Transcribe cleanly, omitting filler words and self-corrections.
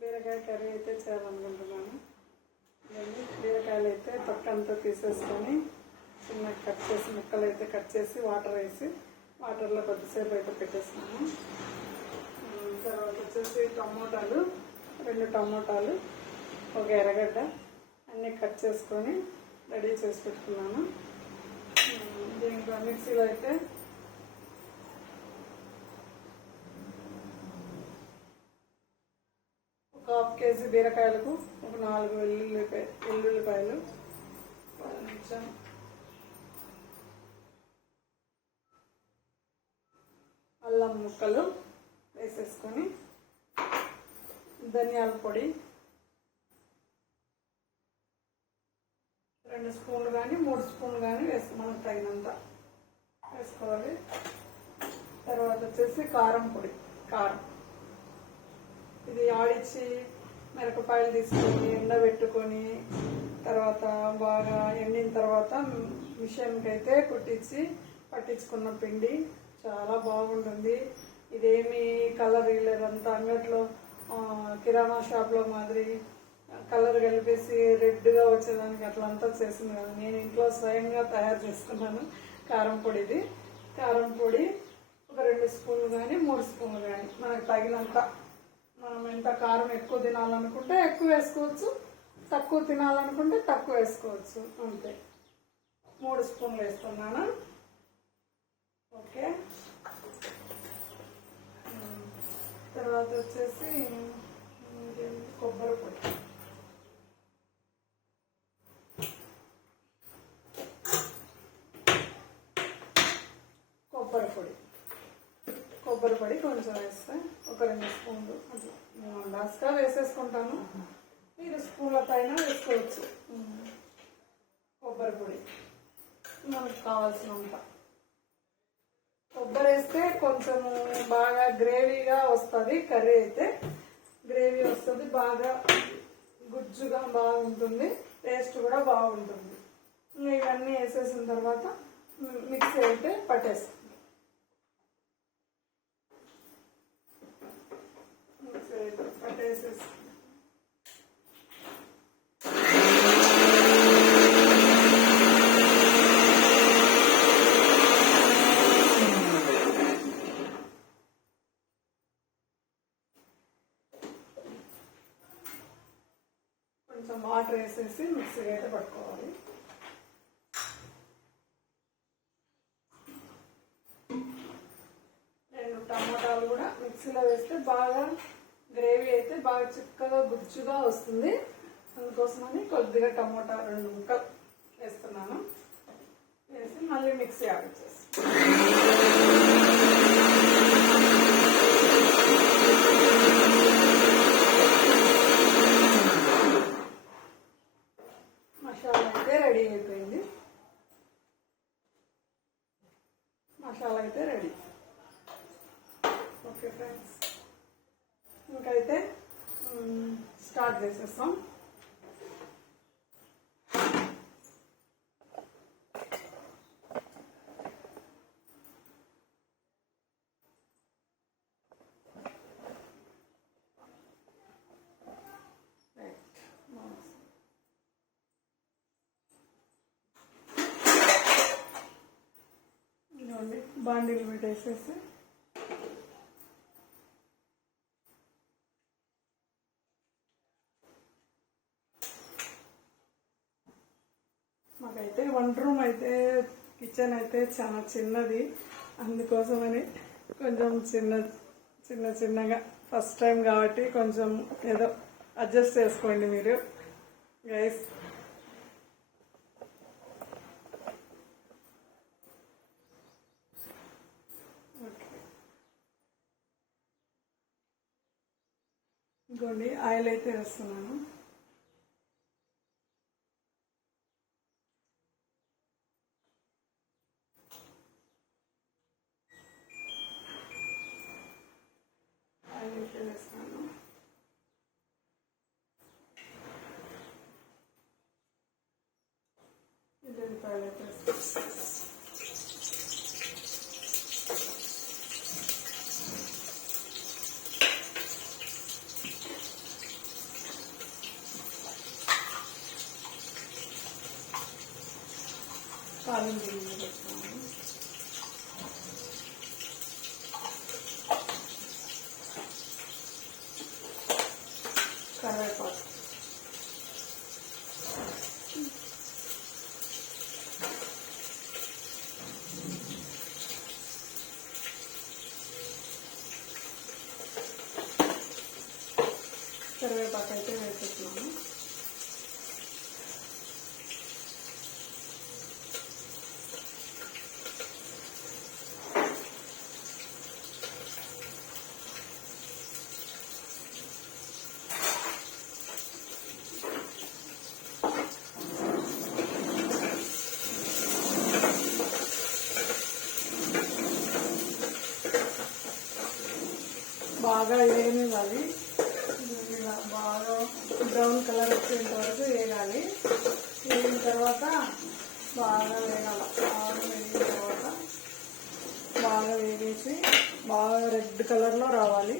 బీరకాయ కర్రీ అయితే చేయాలనుకుంటున్నాను. ఇవన్నీ బీరకాయలు అయితే తొక్కంతా తీసేసుకొని చిన్న కట్ చేసి ముక్కలు అయితే కట్ చేసి వాటర్ వేసి వాటర్లో కొద్దిసేపు అయితే పెట్టేస్తున్నాను. తర్వాత వచ్చేసి టమోటాలు 2 టమోటాలు, ఒక ఎర్రగడ్డ అన్నీ కట్ చేసుకొని రెడీ చేసి పెట్టుకున్నాను. దీంట్లో మిక్సీలో అయితే ఒక 1/2 కేజీ బీరకాయలకు ఒక 4 వెల్లుల్లిపాయలు, కొంచెం అల్లం ముక్కలు వేసేసుకొని ధనియాల పొడి 2 స్పూన్లు కానీ 3 స్పూన్లు కానీ మనకు తగినంత వేసుకోవాలి. తర్వాత వచ్చేసి కారం పొడి, కారం ఇది ఆడిచ్చి మిరపకాయలు తీసుకొని ఎండబెట్టుకొని తర్వాత బాగా ఎండిన తర్వాత మిషన్కి అయితే పట్టించుకున్న పిండి చాలా బాగుంటుంది. ఇదేమి కలర్ లేదంతా అంగట్లో కిరాణా షాప్లో మాదిరి కలర్ కలిపేసి రెడ్గా వచ్చేదానికి అట్లంతా చేసింది కదా. నేను ఇంట్లో స్వయంగా తయారు చేసుకున్నాను కారం పొడిది. కారం పొడి ఒక 2 స్పూన్లు కానీ 3 స్పూన్లు కానీ మనకు తగినంత. మనం ఎంత కారం ఎక్కువ తినాలనుకుంటే ఎక్కువ వేసుకోవచ్చు, తక్కువ తినాలనుకుంటే తక్కువ వేసుకోవచ్చు, అంతే. 3 స్పూన్లు వేస్తున్నాను. ఓకే. తర్వాత వచ్చేసి కొబ్బరి పొడి, కొబ్బరి పొడి కొంచెం వేస్తే ఒక 2 స్పూన్లు అట్లా నేను అందాజుగా వేసేసుకుంటాను. 2 స్పూన్ల పైన వేసుకోవచ్చు. కొబ్బరి పొడి మనకు కావాల్సినంత. కొబ్బరి వేస్తే కొంచెం బాగా గ్రేవీగా వస్తుంది. కర్రీ అయితే గ్రేవీ వస్తుంది, బాగా గుజ్జుగా బాగుంటుంది, టేస్ట్ కూడా బాగుంటుంది. ఇవన్నీ వేసేసిన తర్వాత మిక్సీ అయితే పట్టేస్తుంది. మిక్సీ అయితే పట్టేసేసి కొంచెం వాటర్ వేసేసి మిక్సీకి అయితే పట్టుకోవాలి. టమాటాలు కూడా మిక్సీలో వేస్తే బాగా గ్రేవీ అయితే బాగా చిక్కగా గుజ్జుగా వస్తుంది. అందుకోసమని కొద్దిగా టమాటా 2 ముక్కలు వేస్తున్నాను. వేసి మళ్ళీ మిక్సీ ఆడిచ్చేసి మసాలా అయితే రెడీ అయిపోయింది. మసాలా అయితే రెడీ. ఓకే ఫ్రెండ్స్, ఇంకైతే స్టార్ట్ చేసేస్తాం. బాండీలు పెట్టేసేసి మాకైతే వంట రూమ్ అయితే కిచెన్ అయితే చాలా చిన్నది. అందుకోసమని కొంచెం చిన్నగా ఫస్ట్ టైం కాబట్టి కొంచెం ఏదో అడ్జస్ట్ చేసుకోండి మీరు గైస్. ఇంకోండి ఆయిల్ అయితే వేస్తున్నాను. ఆయిల్ అయితే వేస్తాను. ఉల్లిపాయలు అయితే వేస్తాను. తాలింపు గింజలు పెట్టుకున్నాను. కరివేపాకు, కరివేపాకు అయితే వేసేస్తున్నాను. బాగా వేగనివ్వాలి. ఇలా బాగా బ్రౌన్ కలర్ వచ్చేంత వరకు వేగాలి. వేగిన తర్వాత బాగా వేగాలి. బాగా వేగిన తర్వాత బాగా వేగేసి బాగా రెడ్ కలర్లో రావాలి.